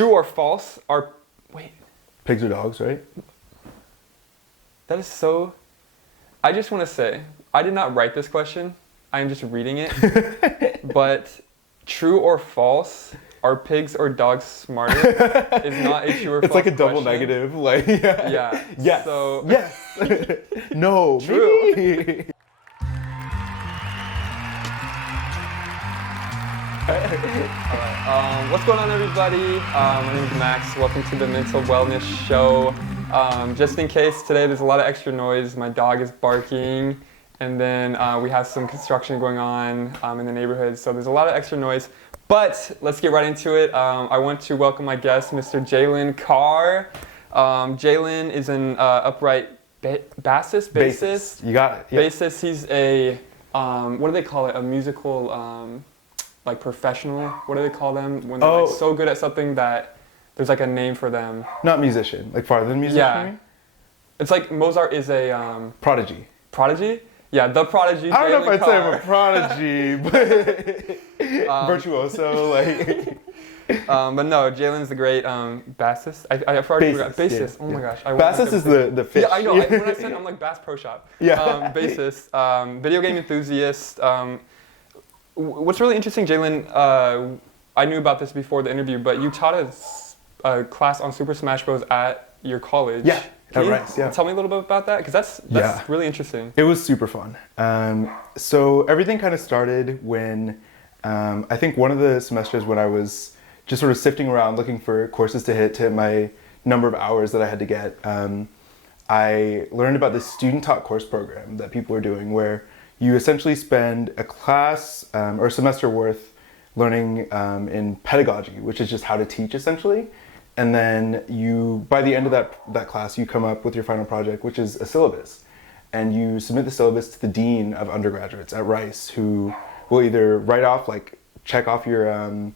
True or false are... Wait. Pigs or dogs, right? That is so... I just want to say, I did not write this question. I am just reading it. But true or false, are pigs or dogs smarter? Is not a true or false It's like a double question. negative. Like, yeah. Yes. So... Yes. No. True. Maybe. Alright, what's going on, everybody? My name is Max. Welcome to the Mental Wellness Show. Just in case, today there's a lot of extra noise. My dog is barking, and then we have some construction going on in the neighborhood, so there's a lot of extra noise. But let's get right into it. I want to welcome my guest, Mr. Jaylen Carr. Jaylen is an upright bassist. You got it. Yeah. Bassist. He's a what do they call it? A musical like professional. What do they call them when they're like so good at something that there's like a name for them? Not musician. Like farther than musician. Yeah. You mean? It's like Mozart is a prodigy. Prodigy? Yeah, the prodigy. I don't know if I'd say I'm Carr. a prodigy, but virtuoso. Like. But no, Jaylen's the great bassist. I already forgot. Bassist. Oh my gosh. Bassist is the fish. Yeah, I know. When I said I'm like Bass Pro Shop. Yeah. Bassist. Video game enthusiast. What's really interesting, Jaylen, I knew about this before the interview, but you taught a class on Super Smash Bros. At your college. Yeah. Can you Rice, yeah. tell me a little bit about that? Because that's really interesting. It was super fun. So everything kind of started when I think one of the semesters when I was just sort of sifting around looking for courses to hit my number of hours that I had to get. I learned about this student taught course program that people are doing where you essentially spend a class or a semester worth learning in pedagogy, which is just how to teach essentially. And then you, by the end of that class, you come up with your final project, which is a syllabus. And you submit the syllabus to the dean of undergraduates at Rice, who will either write off, like check off your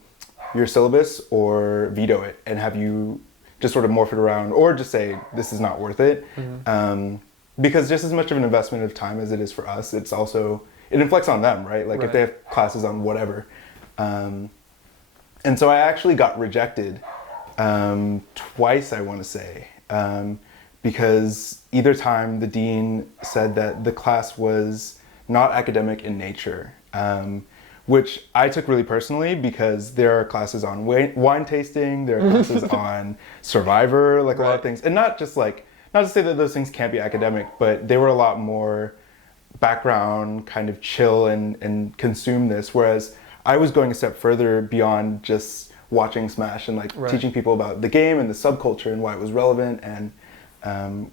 syllabus or veto it and have you just sort of morph it around or just say, this is not worth it. Mm-hmm. Because just as much of an investment of time as it is for us, it inflects on them, right? Like if they have classes on whatever. And so I actually got rejected twice, I want to say, because either time the dean said that the class was not academic in nature, which I took really personally because there are classes on wine tasting, there are classes on Survivor, like a lot of things, and not to say that those things can't be academic, but they were a lot more background, kind of chill and consume this, whereas I was going a step further beyond just watching Smash and teaching people about the game and the subculture and why it was relevant and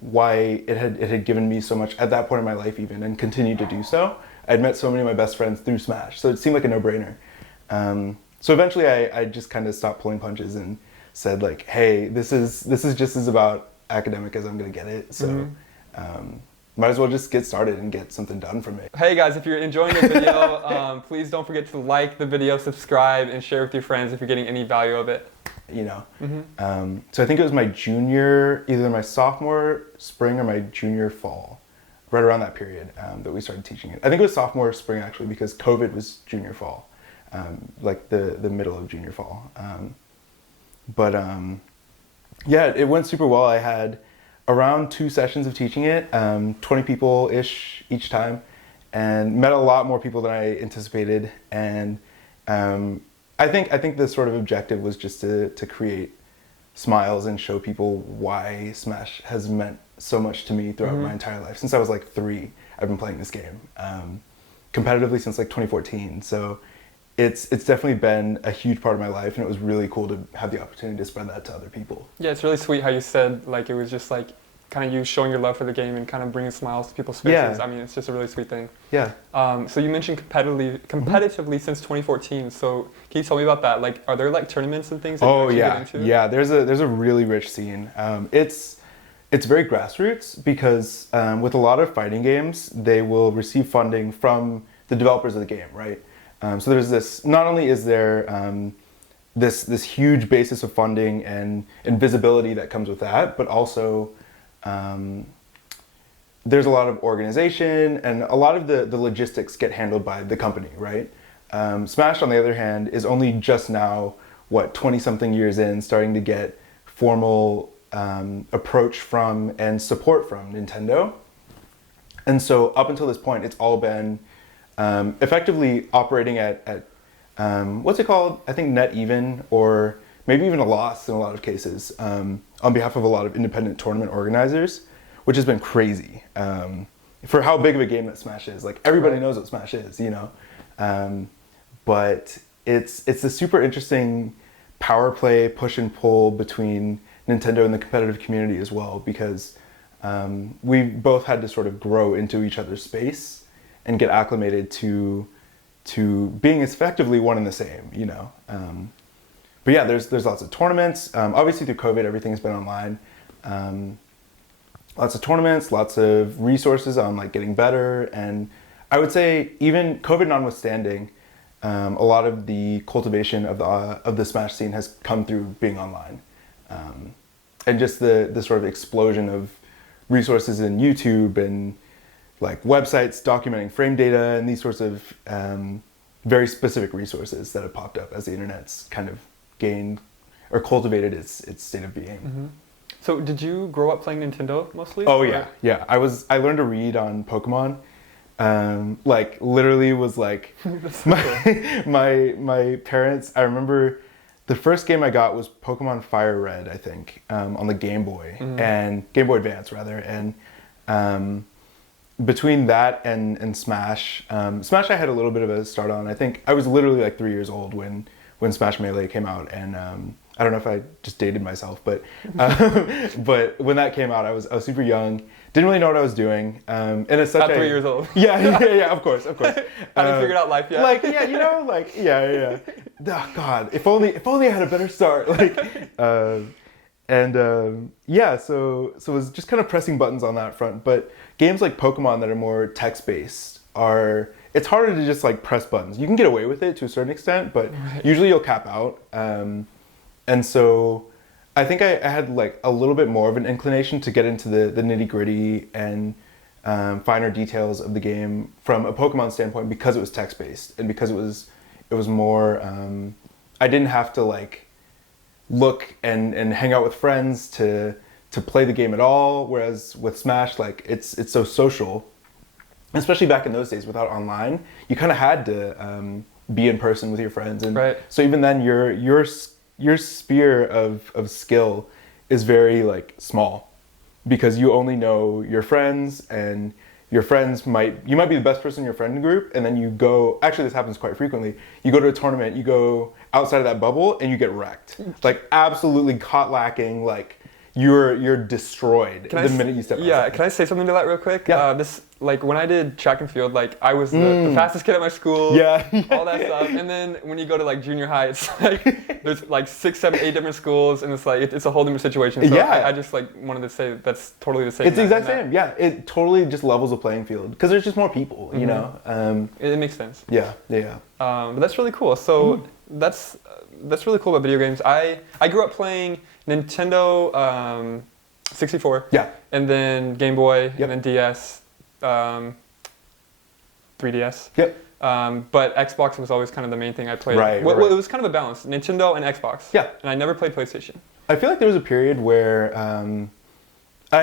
why it had given me so much at that point in my life even and continued to do so. I'd met so many of my best friends through Smash, so it seemed like a no-brainer. So eventually I just kind of stopped pulling punches and said like, hey, this is just as about academic as I'm gonna get it, so might as well just get started and get something done from it. Hey guys, if you're enjoying the video, please don't forget to like the video, subscribe, and share with your friends if you're getting any value of it. You know, so I think it was my either my sophomore spring or my junior fall, right around that period that we started teaching it. I think it was sophomore spring actually because COVID was junior fall, like the middle of junior fall. Yeah, it went super well. I had around 2 sessions of teaching it, 20 people-ish each time, and met a lot more people than I anticipated. And I think the sort of objective was just to create smiles and show people why Smash has meant so much to me throughout my entire life. Since I was like 3, I've been playing this game competitively since like 2014. So it's definitely been a huge part of my life, and it was really cool to have the opportunity to spread that to other people. Yeah, it's really sweet how you said like it was just like kind of you showing your love for the game and kind of bringing smiles to people's faces. Yeah. I mean, it's just a really sweet thing. Yeah. So you mentioned competitively since 2014. So can you tell me about that? Like, are there like tournaments and things that you get into? Yeah. There's a really rich scene. It's very grassroots because with a lot of fighting games, they will receive funding from the developers of the game, right? So there's this. Not only is there this huge basis of funding and visibility that comes with that, but also there's a lot of organization and a lot of the logistics get handled by the company, right? Smash, on the other hand, is only just now 20 something years in, starting to get formal approach from and support from Nintendo. And so up until this point, it's all been effectively operating at what's it called? I think net even, or maybe even a loss in a lot of cases, on behalf of a lot of independent tournament organizers, which has been crazy for how big of a game that Smash is. Like, everybody knows what Smash is, you know? But it's a super interesting power play, push and pull between Nintendo and the competitive community as well, because we both had to sort of grow into each other's space and get acclimated to being effectively one and the same, you know. But yeah, there's lots of tournaments. Obviously through COVID, everything's been online. Lots of tournaments, lots of resources on like getting better. And I would say even COVID notwithstanding, a lot of the cultivation of the Smash scene has come through being online. And just the sort of explosion of resources in YouTube and like websites documenting frame data and these sorts of very specific resources that have popped up as the internet's kind of gained or cultivated its state of being. Mm-hmm. So did you grow up playing Nintendo mostly? Oh yeah, yeah. I learned to read on Pokemon. Like literally was like my parents. I remember the first game I got was Pokemon Fire Red, I think, on the Game Boy and Game Boy Advance rather. And between that and Smash, Smash I had a little bit of a start on. I think I was literally like 3 years old when Smash Melee came out, and I don't know if I just dated myself, but but when that came out, I was super young, didn't really know what I was doing, and it's such At 3 years old. Yeah, of course. Hadn't figured out life yet. Like, yeah, you know, like, yeah. Oh, God, if only I had a better start. Like, yeah, so it was just kind of pressing buttons on that front. But games like Pokemon that are more text-based it's harder to just like press buttons. You can get away with it to a certain extent, but usually you'll cap out. And so I think I had like a little bit more of an inclination to get into the nitty-gritty and finer details of the game from a Pokemon standpoint, because it was text-based and because it was more, I didn't have to like look and hang out with friends to play the game at all. Whereas with Smash, like it's so social, especially back in those days without online, you kind of had to be in person with your friends. And so even then your sphere of skill is very like small, because you only know your friends, and your friends you might be the best person in your friend group, and then you go, actually this happens quite frequently, you go to a tournament, you go outside of that bubble and you get wrecked. Like absolutely caught lacking, like you're destroyed the minute you step outside. Yeah, can I say something to that real quick? Yeah. Like when I did track and field, like I was the fastest kid at my school. Yeah. All that stuff. And then when you go to like junior high, it's like there's like 6, 7, 8 different schools, and it's like it's a whole different situation. So yeah. I just like wanted to say that's totally the same. It's the exact same. Yeah, it totally just levels the playing field because there's just more people. You know. It makes sense. Yeah. But that's really cool. So that's really cool about video games. I grew up playing Nintendo 64. Yeah. And then Game Boy, and then DS. 3DS. Yep. But Xbox was always kind of the main thing I played. Right. Well, it was kind of a balance, Nintendo and Xbox. Yeah. And I never played PlayStation. I feel like there was a period where I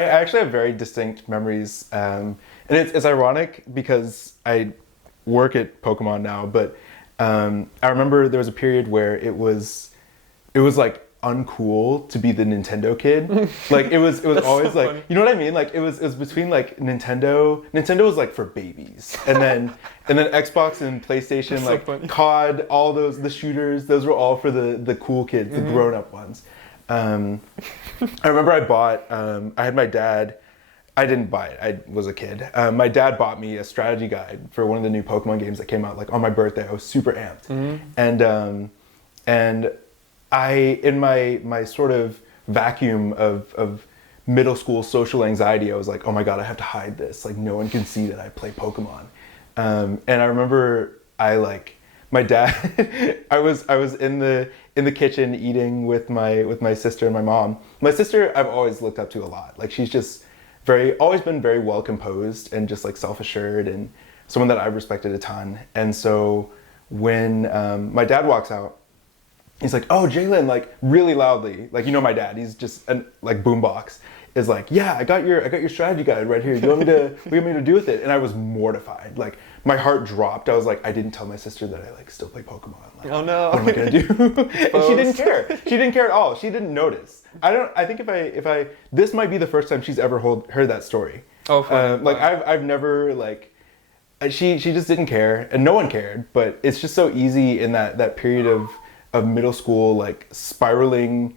actually have very distinct memories, and it's ironic because I work at Pokemon now, but I remember there was a period where it was like uncool to be the Nintendo kid. Like it was always so like funny. You know what I mean? Like it was between like Nintendo was like for babies, and then Xbox and PlayStation, that's like so COD, all the shooters, those were all for the cool kids, the grown up ones. I remember I had my dad. I didn't buy it. I was a kid. My dad bought me a strategy guide for one of the new Pokemon games that came out like on my birthday. I was super amped, and I, in my sort of vacuum of middle school social anxiety, I was like, oh my God, I have to hide this. Like no one can see that I play Pokemon. And I remember my dad, I was in the kitchen eating with my sister and my mom. My sister, I've always looked up to a lot. Like she's just always been very well composed and just like self-assured and someone that I've respected a ton. And so when my dad walks out, he's like, oh, Jaylen, like really loudly, like, you know, my dad, he's just like boombox, is like, yeah, I got your strategy guide right here. What do you want me to do with it? And I was mortified. Like my heart dropped. I was like, I didn't tell my sister that I like still play Pokemon. Like, oh no. What am I gonna do? And she didn't care. She didn't care at all. She didn't notice. I think if I this might be the first time she's ever heard that story. Oh, funny. Like I've never like, she just didn't care, and no one cared. But it's just so easy in that period of middle school, like spiraling,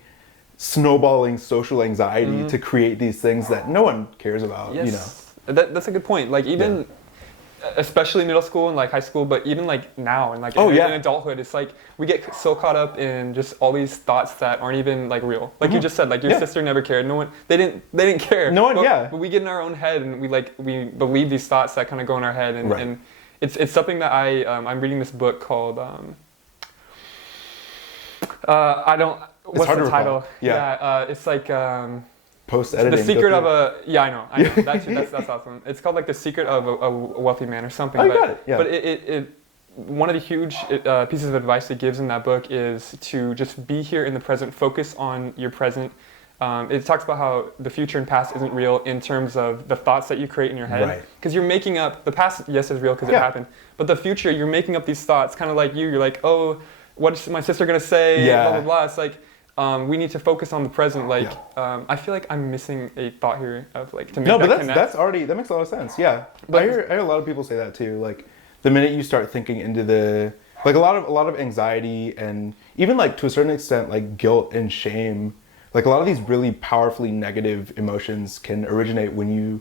snowballing social anxiety to create these things that no one cares about. Yes. You know, that's a good point. Like even, especially middle school and like high school, but even like now and like in adulthood, it's like we get so caught up in just all these thoughts that aren't even like real. Like you just said, like your sister never cared. No one, they didn't care. No one, but we get in our own head and we believe these thoughts that kind of go in our head, and it's something that I'm reading this book called what's the title? It's like post-editing. The Secret of a... Yeah, I know. That's awesome. It's called like The Secret of a Wealthy Man or something. Oh, you got it. Yeah. But it one of the huge pieces of advice it gives in that book is to just be here in the present, focus on your present. It talks about how the future and past isn't real in terms of the thoughts that you create in your head. Right. Because you're making up... The past, yes, is real because it happened. But the future, you're making up these thoughts, kind of like you're like, oh, what's my sister going to say? Yeah. Blah, blah, blah. It's like... we need to focus on the present. Like, I feel like I'm missing a thought here of like to make that connect. That's already, that makes a lot of sense. Yeah, but I hear a lot of people say that too. Like, the minute you start thinking into the like a lot of anxiety and even like to a certain extent like guilt and shame, like a lot of these really powerfully negative emotions can originate when you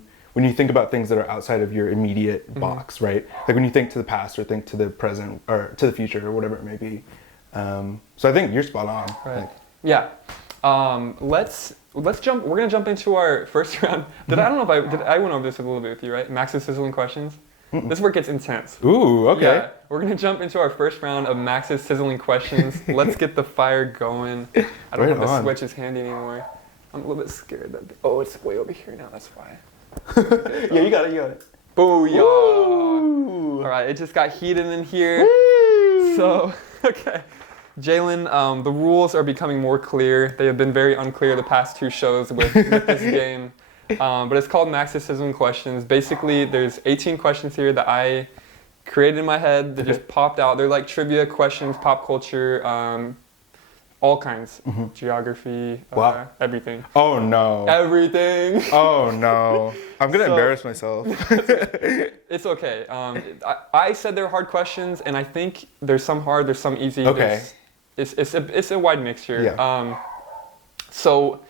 think about things that are outside of your immediate box, right? Like when you think to the past or think to the present or to the future or whatever it may be. So I think you're spot on. Right. Like, yeah. Let's jump. We're gonna jump into our first round. I don't know if I went over this a little bit with you, right? Max's sizzling questions. This is where it gets intense. Ooh, okay. Yeah, we're gonna jump into our first round of Max's sizzling questions. Let's get the fire going. I don't have the switches handy anymore. I'm a little bit scared that. Oh, it's way over here now. That's why. Yeah, you got it. Booyah! Woo! All right, it just got heated in here. Woo! So, okay. Jaylen, the rules are becoming more clear. They have been very unclear the past two shows with this game. But it's called Max's Sizzling Questions. Basically, there's 18 questions here that I created in my head that just popped out. They're like trivia questions, pop culture, all kinds. Geography, everything. Oh, no. Everything. Oh, no. I'm going to embarrass myself. It's okay. I said they're hard questions, and I think there's some hard, there's some easy. Okay. It's a wide mixture. Yeah. So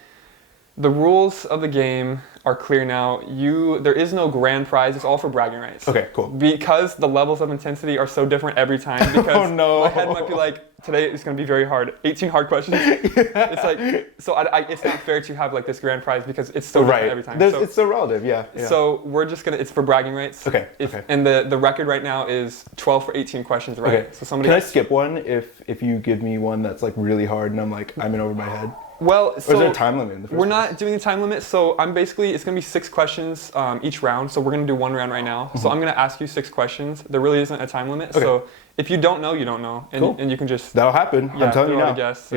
the rules of the game are clear now. There is no grand prize. It's all for bragging rights. Okay, cool. Because the levels of intensity are so different every time. Because oh, no. My head might be like, today it's going to be very hard. 18 hard questions. It's like, so it's not fair to have like this grand prize because it's so different every time. It's so relative, yeah. So we're just going to, it's for bragging rights. Okay. And the record right now is 12 for 18 questions, right? Okay. So can I skip one if you give me one that's like really hard and I'm like, I'm in over my head? Well, so or is there a time limit in the first We're not doing the time limit, so it's going to be 6 questions each round, so we're going to do one round right now. So I'm going to ask you 6 questions. There really isn't a time limit, so if you don't know, you don't know. And, and you can just... That'll happen, I'm telling you now. Guess,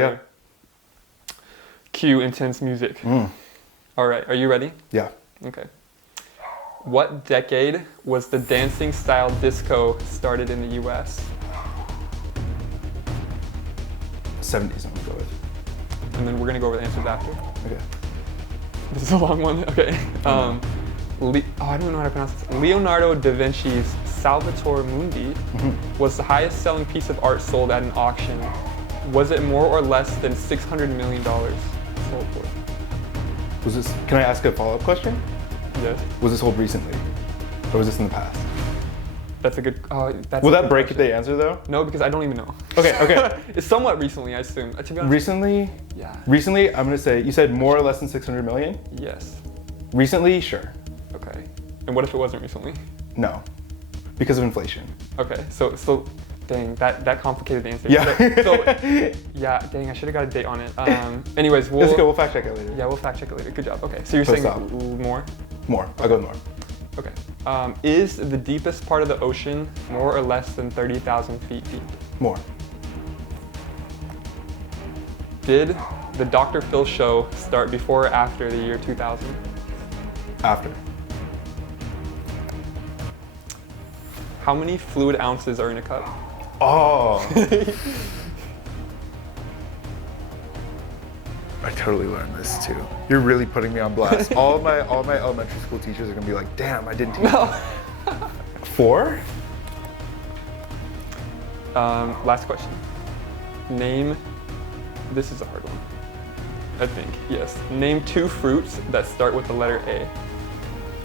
Cue intense music. All right, are you ready? Yeah. Okay. What decade was the dancing style disco started in the US? 70s, I'm going to go with. And then we're going to go over the answers after. Okay. This is a long one. Okay. I don't know how to pronounce this. Leonardo da Vinci's Salvator Mundi was the highest selling piece of art sold at an auction. Was it more or less than $600 million sold for? Can I ask a follow-up question? Yes. Was this sold recently? Or was this in the past? That's a good... Will that break the answer though? No, because I don't even know. Okay. It's somewhat recently, I assume. To be honest. Recently? Yeah. Recently, I'm going to say, you said more or less than 600 million? Yes. Recently, sure. Okay. And what if it wasn't recently? No. Because of inflation. Okay. So dang, that complicated the answer. Yeah. Yeah, dang, I should have got a date on it. Anyways, we'll fact check it later. Yeah, we'll fact check it later. Good job. Okay. So you're saying more? More. I'll go with more. Okay. Is the deepest part of the ocean more or less than 30,000 feet deep? More. Did the Dr. Phil show start before or after the year 2000? After. How many fluid ounces are in a cup? Oh. I totally learned this too. You're really putting me on blast. All my elementary school teachers are gonna be like, damn, I didn't teach No. 4? Last question. Name, this is a hard one, I think, yes. Name 2 fruits that start with the letter A.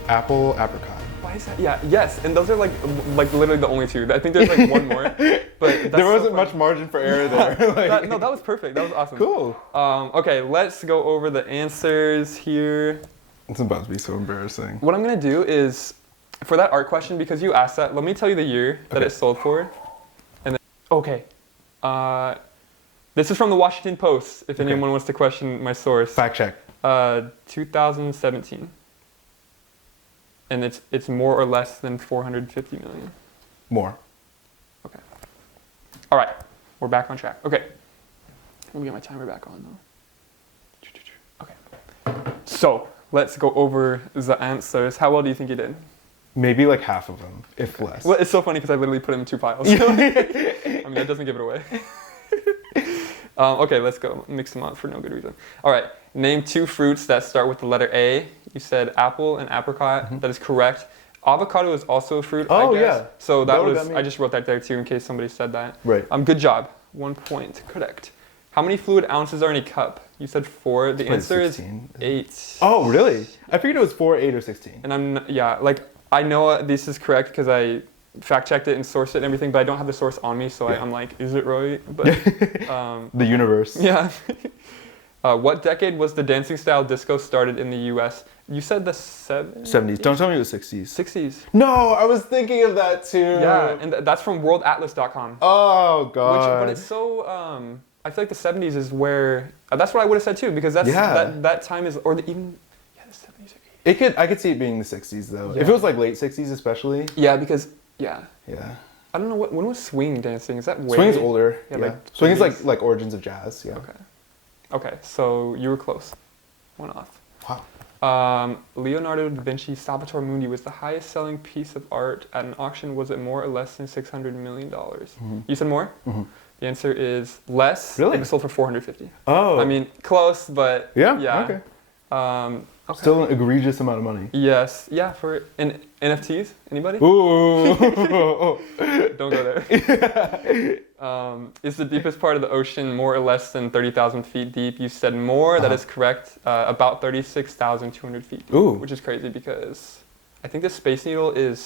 Apple, apricot. Why is that? Yeah, yes, and those are like literally the only 2. I think there's like one more, but There wasn't much margin for error there. No, that was perfect. That was awesome. Cool. Okay, let's go over the answers here. It's about to be so embarrassing. What I'm gonna do is, for that art question, because you asked that, let me tell you the year that it sold for. And then, okay. This is from the Washington Post, if anyone wants to question my source. Fact check. 2017. And it's more or less than 450 million. More. Okay. All right, we're back on track. Okay. Let me get my timer back on though. Okay. So let's go over the answers. How well do you think you did? Maybe like half of them, if less. Well, it's so funny because I literally put them in 2 piles. I mean, that doesn't give it away. Okay, let's go. Mix them up for no good reason. All right, name 2 fruits that start with the letter A. You said apple and apricot. Mm-hmm. That is correct. Avocado is also a fruit, I guess. Yeah. So that was, I just wrote that there too in case somebody said that. Right. Good job. 1 point. Correct. How many fluid ounces are in a cup? You said 4. The answer 16. Is 8. Oh, really? I figured it was 4, 8, or 16. And I know this is correct because I fact-checked it and sourced it and everything, but I don't have the source on me, so I'm like, is it right? But the universe. Yeah. What decade was the dancing style disco started in the U.S.? You said the 70s? 70s. Don't tell me it was 60s. 60s. No, I was thinking of that too. Yeah, and that's from worldatlas.com. Oh, God. But it's so, I feel like the 70s is where, that's what I would have said too, because that's that time is, or even, the 70s or 80s. I could see it being the 60s though. Yeah. If it was like late 60s especially. Yeah, because, yeah. I don't know, when was swing dancing? Is that way? Swing's older. Yeah. Like swing is like origins of jazz. Yeah. Okay, so you were close. 1 off. Wow. Leonardo da Vinci's Salvator Mundi was the highest selling piece of art at an auction. Was it more or less than $600 million? Mm-hmm. You said more? Mm-hmm. The answer is less. Really? It was sold for 450. Oh. I mean, close, but yeah. Okay. Still an egregious amount of money. Yes. Yeah, for NFTs? Anybody? Ooh. Don't go there. Is the deepest part of the ocean more or less than 30,000 feet deep? You said more. That is correct. About 36,200 feet deep. Ooh. Which is crazy because I think the Space Needle is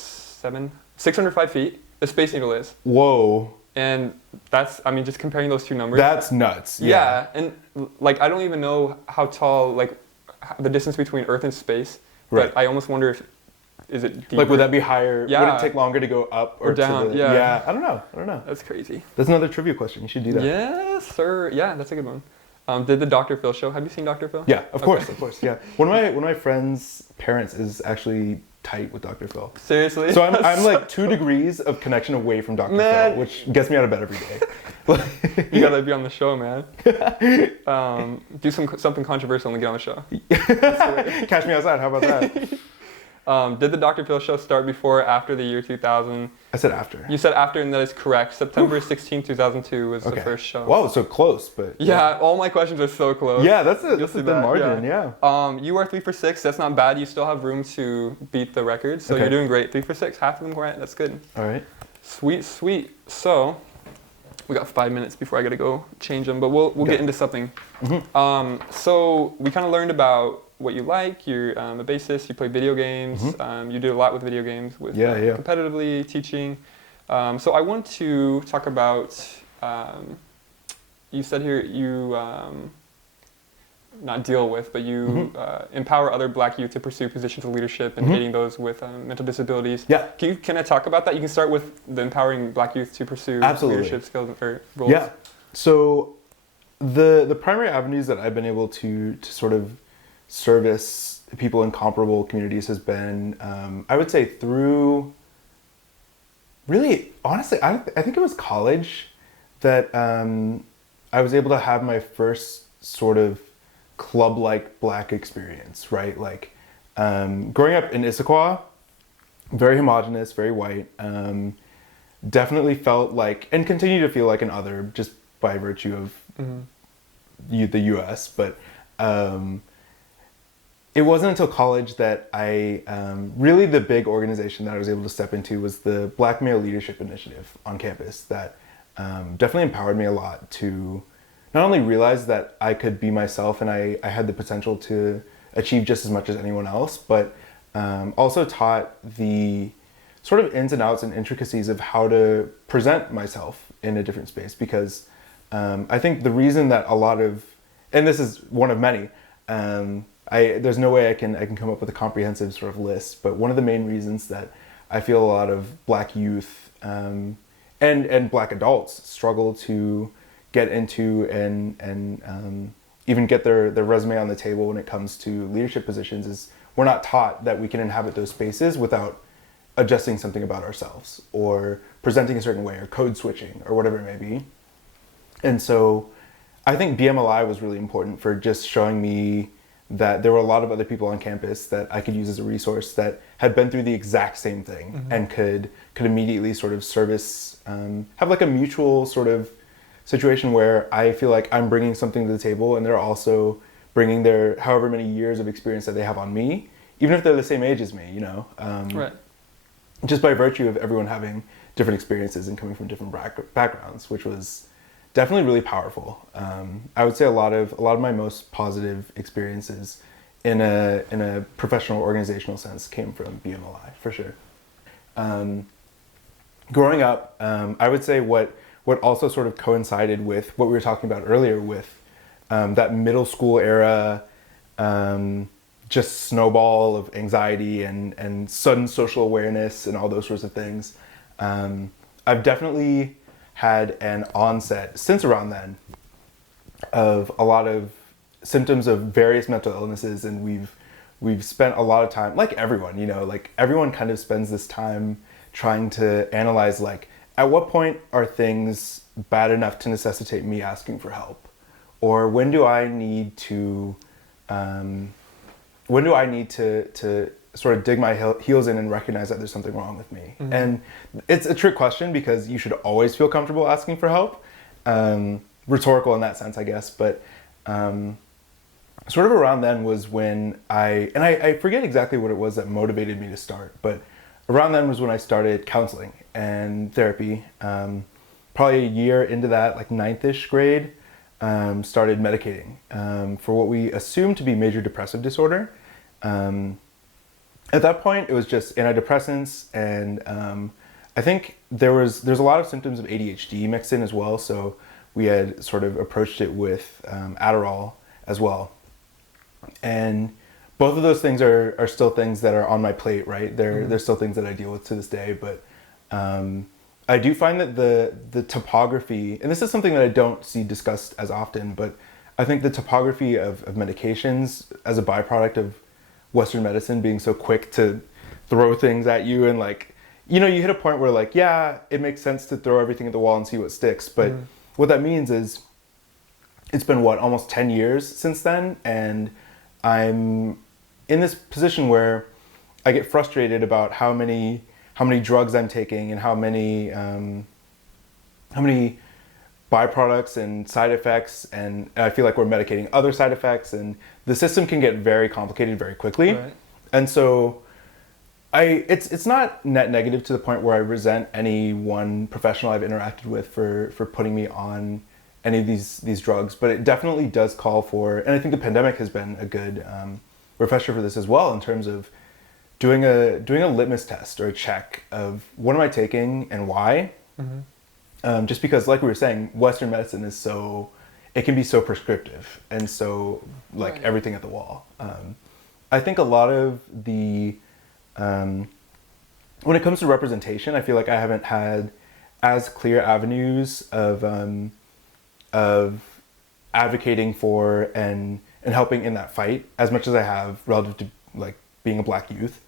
605 feet. The Space Needle is. Whoa. And that's, I mean, just comparing those 2 numbers. That's nuts. Yeah. And like, I don't even know how tall, like, the distance between Earth and space. Right. But I almost wonder if, is it deeper? Like, would that be higher? Yeah. Would it take longer to go up or down? Yeah. I don't know. That's crazy. That's another trivia question. You should do that. Yes, sir. Yeah, that's a good one. Did the Dr. Phil show? Have you seen Dr. Phil? Yeah, of course. Yeah. One of my friends' parents is actually tight with Dr. Phil. Seriously? So I'm like 2 degrees of connection away from Dr. Phil, which gets me out of bed every day. You gotta be on the show, man. Do something controversial and get on the show. Catch me outside. How about that? Did the Dr. Phil show start before or after the year 2000? I said after. You said after, and that is correct. September 16, 2002 was the first show. Wow, so close, but... Yeah, all my questions are so close. Yeah, that's a thin margin, yeah. You are 3 for 6. That's not bad. You still have room to beat the record, so you're doing great. 3 for 6, half of them right. That's good. All right. Sweet. So, we got 5 minutes before I gotta go change them, but we'll get into something. Mm-hmm. So, we kind of learned about what you like. You're a bassist. You play video games. Mm-hmm. You did a lot with video games, with competitively teaching. So I want to talk about. You said here you not deal with, but you empower other Black youth to pursue positions of leadership and aiding those with mental disabilities. Yeah. Can I talk about that? You can start with the empowering Black youth to pursue leadership skills or roles. Yeah. So the primary avenues that I've been able to sort of service people in comparable communities has been, I would say, through really, honestly, I think it was college that I was able to have my first sort of club-like Black experience, right? Like, growing up in Issaquah, very homogenous, very white, definitely felt like, and continue to feel like an other just by virtue of the US, but it wasn't until college that really the big organization that I was able to step into was the Black Male Leadership Initiative on campus that definitely empowered me a lot to not only realize that I could be myself and I had the potential to achieve just as much as anyone else, but also taught the sort of ins and outs and intricacies of how to present myself in a different space. Because I think the reason that a lot of, and this is one of many, there's no way I can come up with a comprehensive sort of list, but one of the main reasons that I feel a lot of Black youth and Black adults struggle to get into and even get their resume on the table when it comes to leadership positions is we're not taught that we can inhabit those spaces without adjusting something about ourselves or presenting a certain way or code switching or whatever it may be. And so I think BMLI was really important for just showing me that there were a lot of other people on campus that I could use as a resource that had been through the exact same thing and could immediately sort of service, have like a mutual sort of situation where I feel like I'm bringing something to the table and they're also bringing their however many years of experience that they have on me, even if they're the same age as me, you know, Right. just by virtue of everyone having different experiences and coming from different backgrounds, which was definitely really powerful. I would say a lot of my most positive experiences in a professional organizational sense came from BMLI for sure. Growing up, I would say what also sort of coincided with what we were talking about earlier with that middle school era, just snowball of anxiety and sudden social awareness and all those sorts of things. I've definitely had an onset since around then of a lot of symptoms of various mental illnesses, and we've spent a lot of time, like everyone, you know, like everyone kind of spends this time trying to analyze, like, at what point are things bad enough to necessitate me asking for help, or when do I need to sort of dig my heels in and recognize that there's something wrong with me. And it's a trick question because you should always feel comfortable asking for help. Rhetorical in that sense, I guess. But sort of around then was when I forget exactly what it was that motivated me to start, but around then was when I started counseling and therapy. Probably a year into that, like 9th-ish grade, started medicating for what we assumed to be major depressive disorder. At that point, it was just antidepressants, and I think there's a lot of symptoms of ADHD mixed in as well. So we had sort of approached it with Adderall as well, and both of those things are still things that are on my plate, right? They're still things that I deal with to this day, but I do find that the topography, and this is something that I don't see discussed as often, but I think the topography of medications as a byproduct of Western medicine being so quick to throw things at you, and like, you know, you hit a point where like, yeah, it makes sense to throw everything at the wall and see what sticks. But what that means is it's been almost 10 years since then. And I'm in this position where I get frustrated about how many drugs I'm taking and how many byproducts and side effects, and I feel like we're medicating other side effects, and the system can get very complicated very quickly. Right. And so it's not net negative to the point where I resent any one professional I've interacted with for putting me on any of these drugs, but it definitely does call for, and I think the pandemic has been a good refresher for this as well, in terms of doing a litmus test or a check of what am I taking and why. Just because, like we were saying, Western medicine is it can be so prescriptive and so like right. Everything at the wall. I think a lot of the, when it comes to representation, I feel like I haven't had as clear avenues of advocating for and helping in that fight as much as I have relative to like being a Black youth.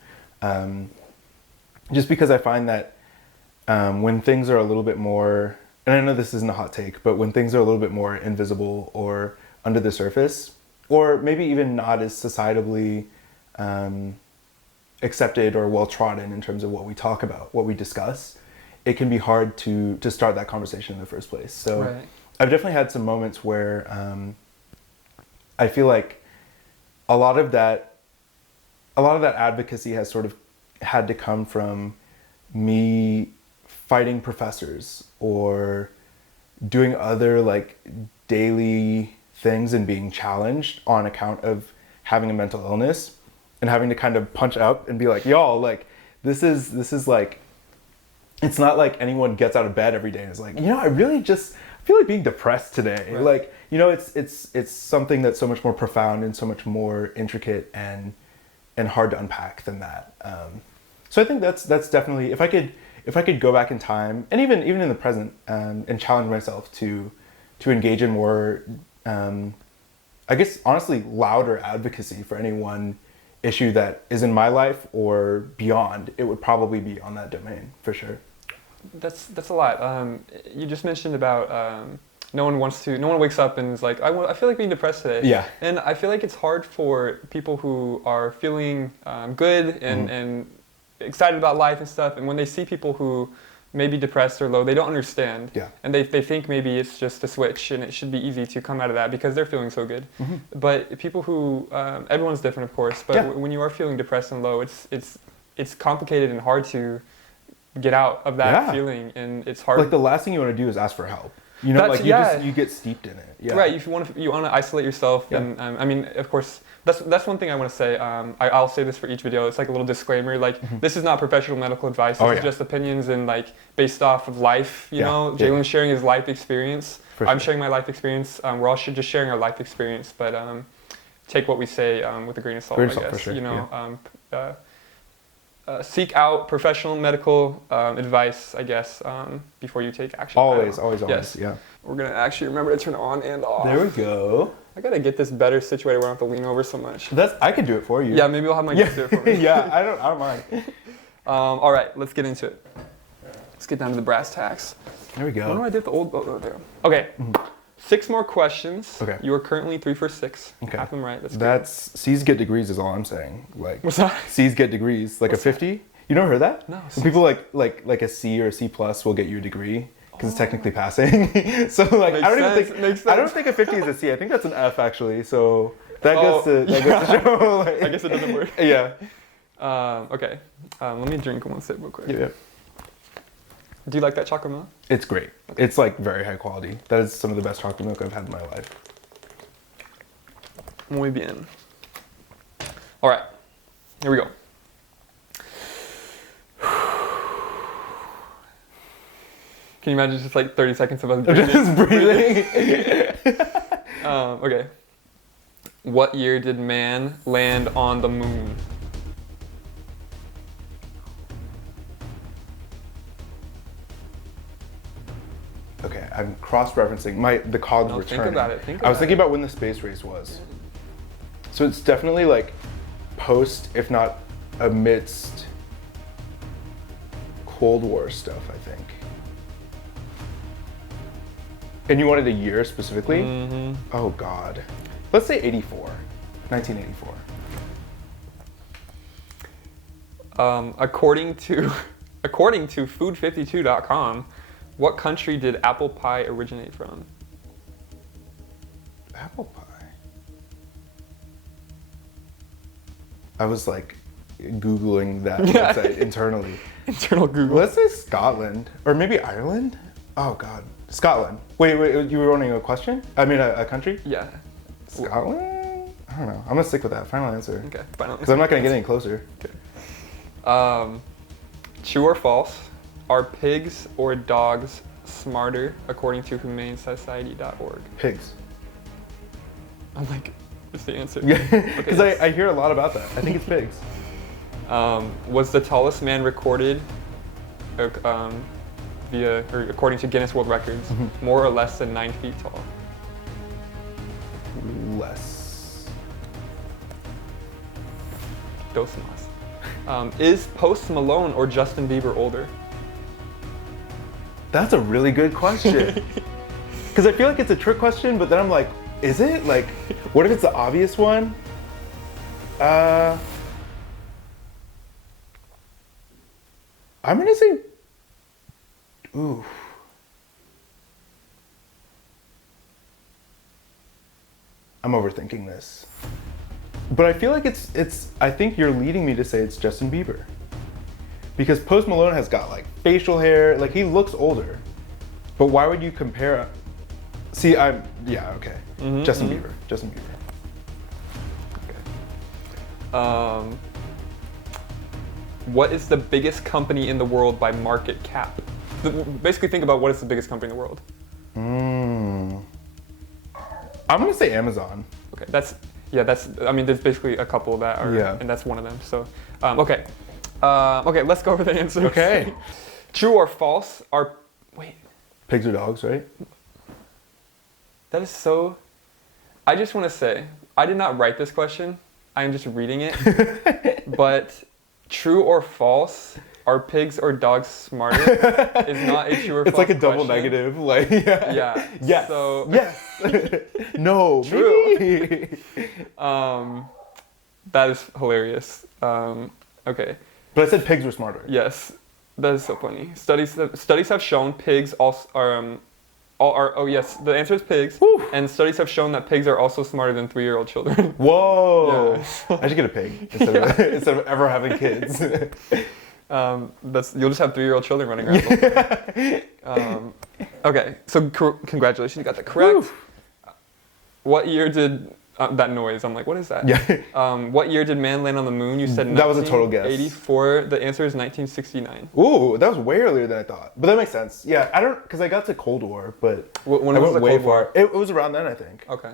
Just because I find that when things are a little bit more and I know this isn't a hot take, but when things are a little bit more invisible or under the surface, or maybe even not as societally accepted or well trodden in terms of what we talk about, what we discuss, it can be hard to start that conversation in the first place. So Right. I've definitely had some moments where I feel like a lot of that advocacy has sort of had to come from me fighting professors or doing other like daily things and being challenged on account of having a mental illness and having to kind of punch up and be like, y'all, like this is like, it's not like anyone gets out of bed every day and is like, you know, I feel like being depressed today. Right. Like, you know, it's something that's so much more profound and so much more intricate and hard to unpack than that. So I think that's definitely, if I could go back in time and even in the present, and challenge myself to engage in more, I guess honestly louder advocacy for any one issue that is in my life or beyond, it would probably be on that domain for sure. That's a lot. You just mentioned about no one wakes up and is like, I feel like being depressed today. Yeah. And I feel like it's hard for people who are feeling good and excited about life and stuff, and when they see people who may be depressed or low, they don't understand. Yeah. And they think maybe it's just a switch and it should be easy to come out of that because they're feeling so good. Mm-hmm. But people who, everyone's different of course, but Yeah. when you are feeling depressed and low, it's complicated and hard to get out of that Yeah. feeling, and it's hard. Like the last thing you want to do is ask for help. You know, That's- like you get steeped in it. Yeah. Right, if you want to isolate yourself, Yeah. and I mean, of course, that's one thing I want to say. I'll say this for each video. It's like a little disclaimer. Like, this is not professional medical advice. This is just opinions and like based off of life. You know, Jaylen's sharing his life experience. I'm sharing my life experience. We're all just sharing our life experience, but take what we say with a grain of salt. I guess. For sure. You know. Seek out professional medical advice, I guess, before you take action. Always, Yes. yeah. We're gonna actually remember to turn it on and off. There we go. I gotta get this better situated where I don't have to lean over so much. I could do it for you. Yeah, maybe I'll have my guest do it for me. Yeah, I don't mind. All right, let's get into it. Let's get down to the brass tacks. There we go. When do I did the old boat? Oh, there. Okay, 6 more questions. Okay. You are currently 3 for 6. Okay. Half them right. That's good. That's C's get degrees is all I'm saying. Like What's that? C's get degrees, like a 50. You never heard that? No. When people like a C or a C plus will get you a degree because it's technically passing. So like Makes I don't sense, even makes think I don't sense. think a 50 is a C. I think that's an F actually. So that goes to show. Like, I guess it doesn't work. Yeah. Okay. Let me drink one sip real quick. Yeah. Do you like that chocolate milk? It's great. It's like very high quality. That is some of the best chocolate milk I've had in my life. Muy bien. All right. Here we go. Can you imagine just like 30 seconds of us breathing? Just breathing. Okay. What year did man land on the moon? Okay, I'm cross-referencing. The cogs No, were think turning. about it, think I was about thinking about when the space race was. So it's definitely like post, if not amidst, Cold War stuff, I think. And you wanted a year specifically? Mm-hmm. Oh God. Let's say 84. 1984. According to food52.com, what country did apple pie originate from? Apple pie. I was like Googling that website internally. Internal Google. Let's say Scotland. Or maybe Ireland? Oh God. Scotland. Wait, you were wanting a question? I mean a country? Yeah. Scotland? I don't know. I'm gonna stick with that. Final answer. Okay. Final Because I'm not gonna get any closer. Okay. True or false? Are pigs or dogs smarter, according to humanesociety.org? Pigs. I'm like, what's the answer? Yeah. Because yes. I hear a lot about that. I think it's pigs. Was the tallest man recorded according to Guinness World Records, more or less than 9 feet tall? Less. Dos mas. Is Post Malone or Justin Bieber older? That's a really good question. Because I feel like it's a trick question, but then I'm like, is it? Like, what if it's the obvious one? I'm gonna say, ooh. I'm overthinking this. But I feel like I think you're leading me to say it's Justin Bieber. Because Post Malone has got like facial hair, like he looks older. But why would you compare? See, yeah, okay. Justin Bieber. Okay. What is the biggest company in the world by market cap? Basically think about what is the biggest company in the world. I'm gonna say Amazon. Okay, I mean, there's basically a couple that are, and that's one of them. So, okay, let's go over the answers. Okay. True or false wait. Pigs or dogs, right? That is so, I just want to say, I did not write this question. I am just reading it. But true or false, are pigs or dogs smarter? Is not a true or false It's like a double question. Negative. Like, yeah. Yeah. Yes. So, yes. No. True. Maybe. That is hilarious. Okay. But I said pigs were smarter. Yes. That is so funny. Studies have shown pigs also oh yes, the answer is pigs. Woo. And studies have shown that pigs are also smarter than 3-year-old children. Whoa. Yeah. I should get a pig instead of ever having kids. You'll just have 3-year-old children running around. Okay, so congratulations, you got that correct. Woo. What year did that noise? I'm like, what is that? Yeah. What year did man land on the moon? You said that was a total guess. 1984. The answer is 1969. Ooh, that was way earlier than I thought. But that makes sense. Yeah, because I got to Cold War, but when I was went the way Cold far. War? It was around then, I think. Okay.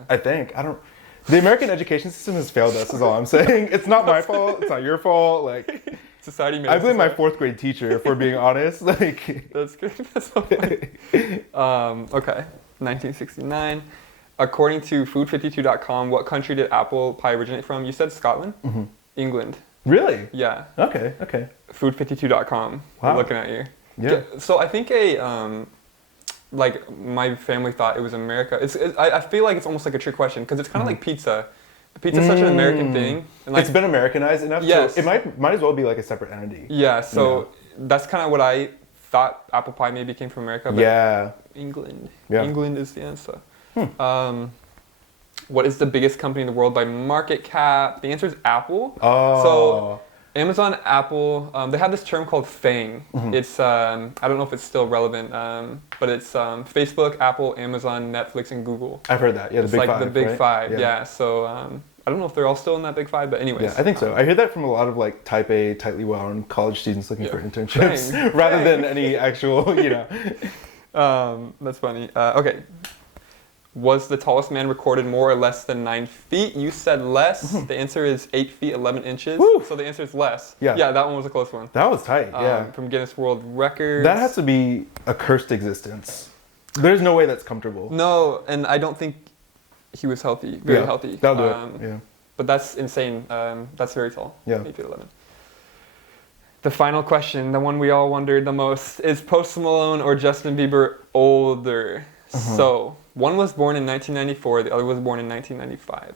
The American education system has failed us, is all I'm saying. It's not my fault. It's not your fault. Like, society made I blame my 4th grade teacher, if we're being honest. Like, that's good. That's so funny. Okay, 1969. According to food52.com, what country did apple pie originate from? You said Scotland? Mm-hmm. England. Really? Yeah. Okay. Food52.com. Wow. I'm looking at you. Yeah. So I think my family thought it was America. I feel like it's almost like a trick question because it's kind of like pizza. Pizza's such an American thing. And it's been Americanized enough, yes. So it might as well be like a separate entity. Yeah, so that's kind of what I thought apple pie maybe came from America. But England. Yeah. England is the answer. What is the biggest company in the world by market cap? The answer is Apple. Oh. So Amazon, Apple, they have this term called FANG. Mm-hmm. It's, I don't know if it's still relevant, but it's Facebook, Apple, Amazon, Netflix, and Google. I've heard that. Yeah, the it's big like five. The big right? five, yeah. So I don't know if they're all still in that big five, but anyways. Yeah, I think so. I hear that from a lot of like type A, tightly wound college students looking for internships rather than any actual, That's funny. Okay. Was the tallest man recorded more or less than 9 feet? You said less. The answer is 8 feet 11 inches. Woo. So the answer is less. Yeah, that one was a close one. That was tight. Yeah, from Guinness World Records. That has to be a cursed existence. There's no way that's comfortable. No, and I don't think he was healthy. Very healthy. That'll do it. Yeah. But that's insane. That's very tall. Yeah. 8 feet 11. The final question, the one we all wondered the most, is Post Malone or Justin Bieber older? So, one was born in 1994, the other was born in 1995.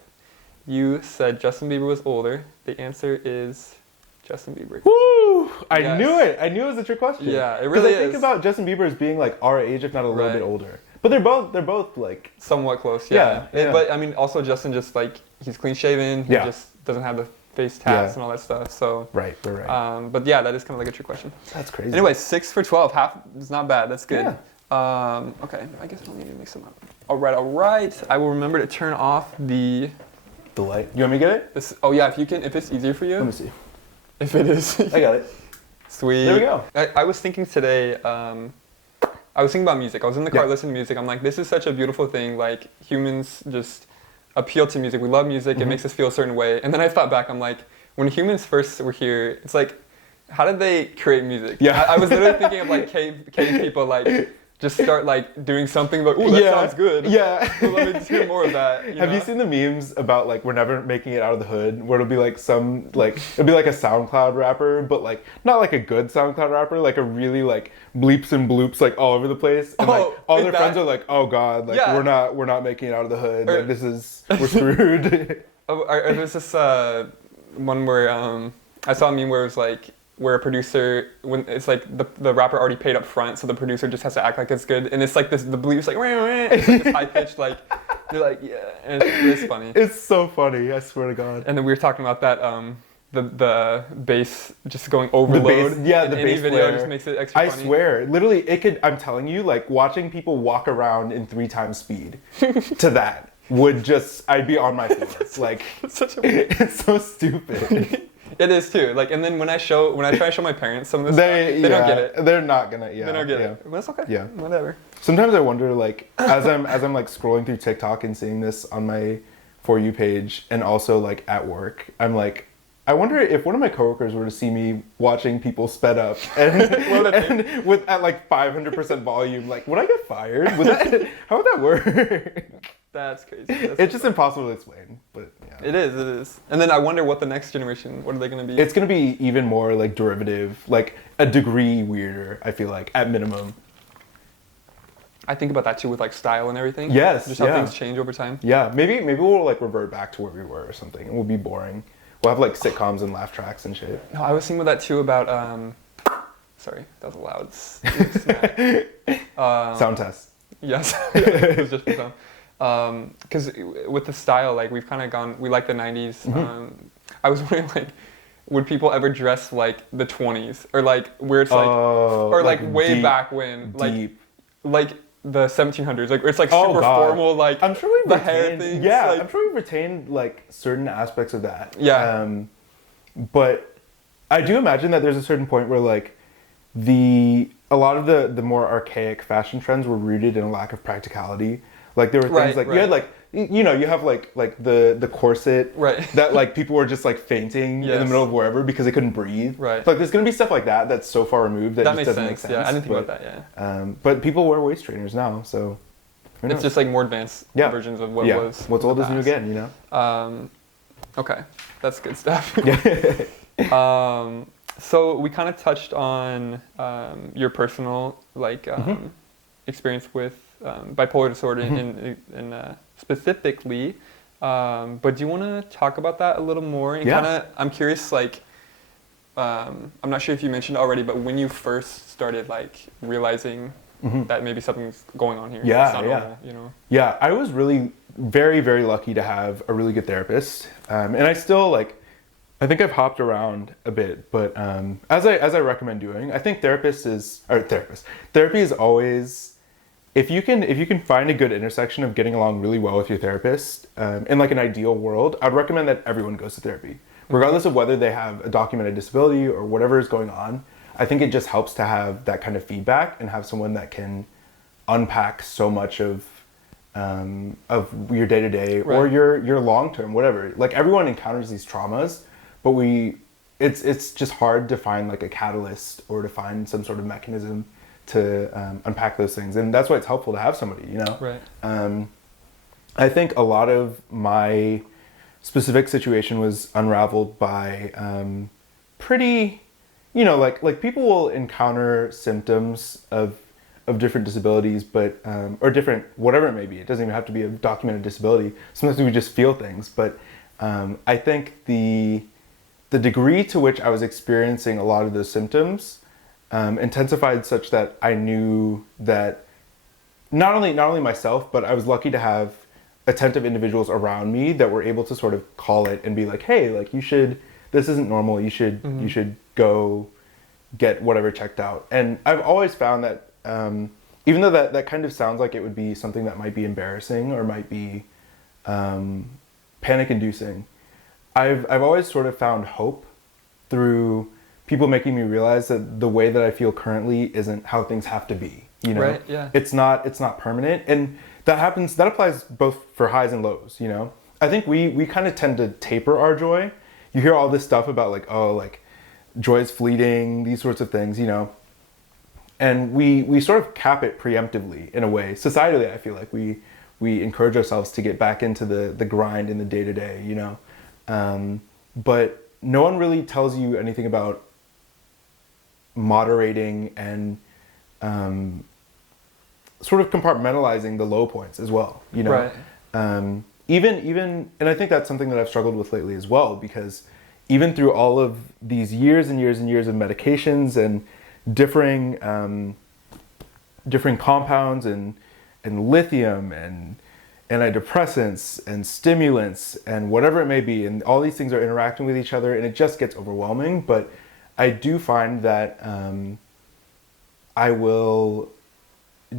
You said Justin Bieber was older. The answer is Justin Bieber. Woo! I knew it. I knew it was a trick question. Yeah, it really is. Because I think about Justin Bieber as being like our age, if not a little bit older. But they're both like somewhat close. Yeah. But I mean, also Justin just like he's clean shaven. He just doesn't have the face tats and all that stuff. So right. But yeah, that is kind of like a trick question. That's crazy. Anyway, 6 for 12. Half is not bad. That's good. Yeah. Okay, I guess I'll need to mix them up. All right. I will remember to turn off the light. You want me to get it? If it's easier for you. Let me see. If it is. I got it. Sweet. There we go. I was thinking today, I was thinking about music. I was in the car listening to music. I'm like, this is such a beautiful thing. Like, humans just appeal to music. We love music. It makes us feel a certain way. And then I thought back, I'm like, when humans first were here, it's like, how did they create music? Yeah. I was literally thinking of like cave people, like just start like doing something like, oh, that sounds good. Yeah. So let me hear more of that. Have you seen the memes about like we're never making it out of the hood, where it'll be like it'll be like a SoundCloud rapper, but like not like a good SoundCloud rapper, like a really like bleeps and bloops like all over the place, and like all their friends are like, oh god, like we're not making it out of the hood, like we're screwed. There's this one where I saw a meme where it was like, where a producer, when it's like the rapper already paid up front, so the producer just has to act like it's good, and it's like the bleeps like, it's like this high pitched like, they're like, yeah, and it's funny. It's so funny, I swear to God. And then we were talking about that the bass just going overload. The any bass video player just makes it extra funny. I swear, literally, it could. I'm telling you, like watching people walk around in 3 times speed to that would just, I'd be on my floor. Like, it's so stupid. It is too. Like, and then when I try to show my parents some of this stuff, they don't get it. They're not gonna. Yeah, they don't get it. But that's okay. Yeah, whatever. Sometimes I wonder, like, as I'm like scrolling through TikTok and seeing this on my For You page, and also like at work, I'm like, I wonder if one of my coworkers were to see me watching people sped up and with at like 500% volume, like, would I get fired? How would that work? That's crazy. It's just impossible to explain, but yeah. It is. And then I wonder what the next generation, what are they going to be? It's going to be even more like derivative, like a degree weirder, I feel like, at minimum. I think about that too with like style and everything. Yes, just how things change over time. Yeah, maybe we'll like revert back to where we were or something, and we'll be boring. We'll have like sitcoms and laugh tracks and shit. No, I was thinking about that too about, sorry, that was loud. Sound test. Yes, it was just for sound. Because with the style, like we've kind of gone, we like the 90s. Mm-hmm. I was wondering, like, would people ever dress like the 20s, or like where it's like, or like way deep, back when, like the 1700s, like where it's like super formal, like I'm sure we the hair things. Yeah, like, I'm sure we retained like certain aspects of that. Yeah. But I do imagine that there's a certain point where like a lot of the more archaic fashion trends were rooted in a lack of practicality. Like there were things you had like, you know, you have like the corset that like people were just like fainting in the middle of wherever because they couldn't breathe. Right. Like there's gonna be stuff like that that's so far removed that just doesn't make sense. Yeah, I didn't think about that. Yeah. But people wear waist trainers now, so it's just like more advanced versions of what was. What's old is new again, you know. Okay, that's good stuff. So we kind of touched on your personal like experience with bipolar disorder in specifically, but do you want to talk about that a little more? And I'm curious, like, I'm not sure if you mentioned already, but when you first started like realizing that maybe something's going on here, it's not normal, you know? Yeah, I was really very, very lucky to have a really good therapist, and I still like. I think I've hopped around a bit, but as I recommend doing, I think therapy is always, if you can find a good intersection of getting along really well with your therapist, in like an ideal world, I'd recommend that everyone goes to therapy, regardless of whether they have a documented disability or whatever is going on. I think it just helps to have that kind of feedback and have someone that can unpack so much of your day-to-day or your long-term, whatever. Like everyone encounters these traumas, but it's just hard to find like a catalyst or to find some sort of mechanism to unpack those things, and that's why it's helpful to have somebody, you know. Right. I think a lot of my specific situation was unraveled by pretty, you know, like people will encounter symptoms of different disabilities, but or different whatever it may be. It doesn't even have to be a documented disability. Sometimes we just feel things, but I think the degree to which I was experiencing a lot of those symptoms intensified such that I knew that not only myself, but I was lucky to have attentive individuals around me that were able to sort of call it and be like, hey, like this isn't normal. You should go get whatever checked out. And I've always found that even though that kind of sounds like it would be something that might be embarrassing or might be panic inducing, I've always sort of found hope through people making me realize that the way that I feel currently isn't how things have to be. You know, right, yeah. It's not permanent, and that applies both for highs and lows. You know, I think we kind of tend to taper our joy. You hear all this stuff about like, oh, like joy is fleeting, these sorts of things. You know, and we sort of cap it preemptively in a way. Societally, I feel like we encourage ourselves to get back into the grind in the day-to-day, you know. But no one really tells you anything about moderating and sort of compartmentalizing the low points as well, you know. Right. Even and I think that's something that I've struggled with lately as well, because even through all of these years and years and years of medications and differing compounds and lithium and antidepressants and stimulants and whatever it may be, and all these things are interacting with each other, and it just gets overwhelming. But I do find that I will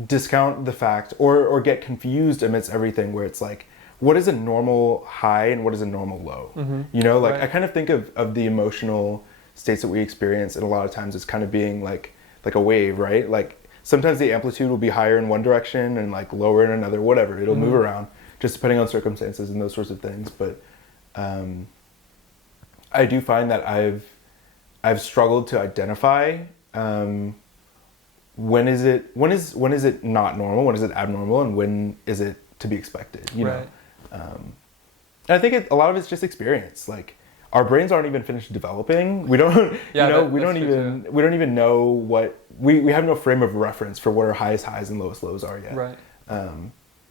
discount the fact or get confused amidst everything, where it's like, what is a normal high and what is a normal low? Mm-hmm. You know, like Right. I kind of think of the emotional states that we experience, and a lot of times it's kind of being like a wave, right? Like sometimes the amplitude will be higher in one direction and like lower in another, whatever. It'll move around just depending on circumstances and those sorts of things. But I do find that I've struggled to identify when is it not normal, when is it abnormal, and when is it to be expected, you know. And I think a lot of it's just experience. Like our brains aren't even finished developing. We don't, we don't even know what we have no frame of reference for what our highest highs and lowest lows are yet. Right.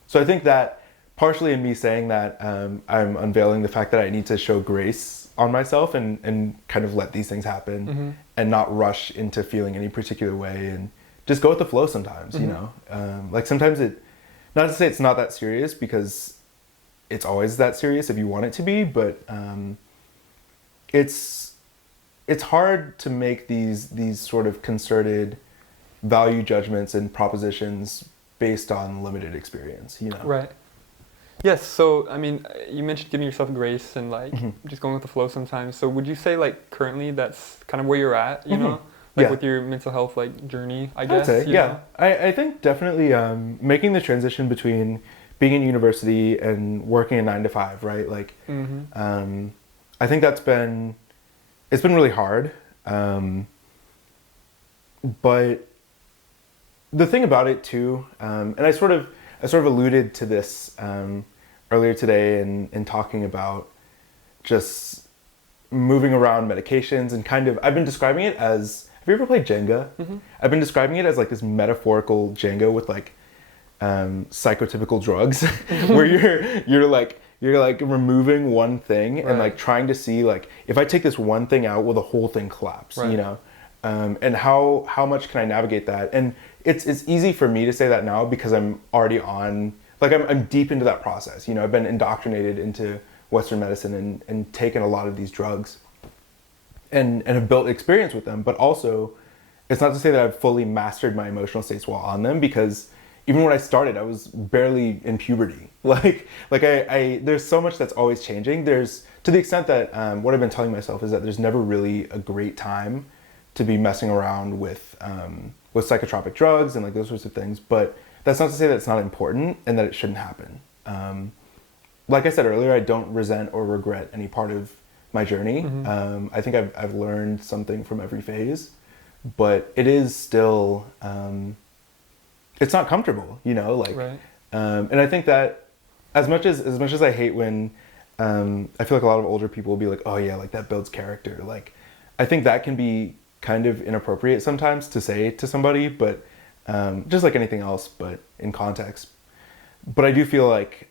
So I think that partially in me saying that, I'm unveiling the fact that I need to show grace on myself and kind of let these things happen and not rush into feeling any particular way, and just go with the flow sometimes, you know. Like sometimes not to say it's not that serious, because it's always that serious if you want it to be, but it's hard to make these sort of concerted value judgments and propositions based on limited experience, you know. Right. Yes. So, I mean, you mentioned giving yourself grace and like just going with the flow sometimes. So would you say like currently that's kind of where you're at, you know? Like with your mental health like journey, I guess? I'd say, yeah. I think definitely making the transition between being in university and working a 9 to 5, right? Like, I think it's been really hard. But the thing about it too, and I sort of alluded to this earlier today in talking about just moving around medications, and kind of, I've been describing it as, have you ever played Jenga? I've been describing it as like this metaphorical Jenga with like psychotypical drugs, where you're like removing one thing and like trying to see like, if I take this one thing out, will the whole thing collapse? You know, and how much can I navigate that? And it's easy for me to say that now because I'm already on, like I'm deep into that process. You know, I've been indoctrinated into Western medicine and taken a lot of these drugs and have built experience with them. But also, it's not to say that I've fully mastered my emotional states while on them, because even when I started, I was barely in puberty. Like I there's so much that's always changing. There's, to the extent that what I've been telling myself is that there's never really a great time to be messing around with psychotropic drugs and like those sorts of things. But that's not to say that it's not important and that it shouldn't happen. Like I said earlier, I don't resent or regret any part of my journey. I think I've learned something from every phase, but it is still, it's not comfortable, you know, like, and I think that as much as I hate when, I feel like a lot of older people will be like, oh yeah, like that builds character. Like, I think that can be kind of inappropriate sometimes to say to somebody, but, just like anything else, but in context. But I do feel like,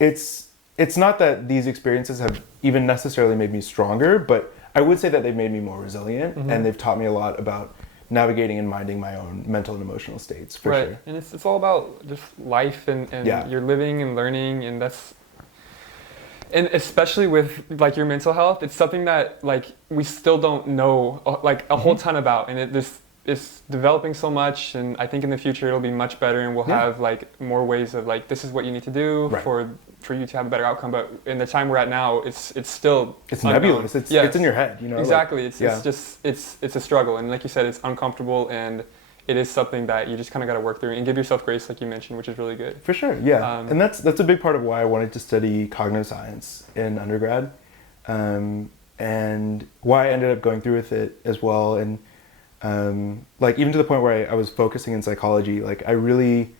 it's not that these experiences have even necessarily made me stronger, but I would say that they've made me more resilient, and they've taught me a lot about navigating and minding my own mental and emotional states, for sure. And it's all about just life and you're living and learning, and especially with like your mental health, it's something that like we still don't know like a whole ton about, and it's developing so much, and I think in the future it'll be much better, and we'll have like more ways of like, this is what you need to do for you to have a better outcome. But in the time we're at now, it's still nebulous. It's in your head, you know. Exactly. Like, it's a struggle, and like you said, it's uncomfortable, and it is something that you just kind of got to work through and give yourself grace, like you mentioned, which is really good. For sure, yeah. And that's a big part of why I wanted to study cognitive science in undergrad, and why I ended up going through with it as well. And like even to the point where I was focusing in psychology, like I really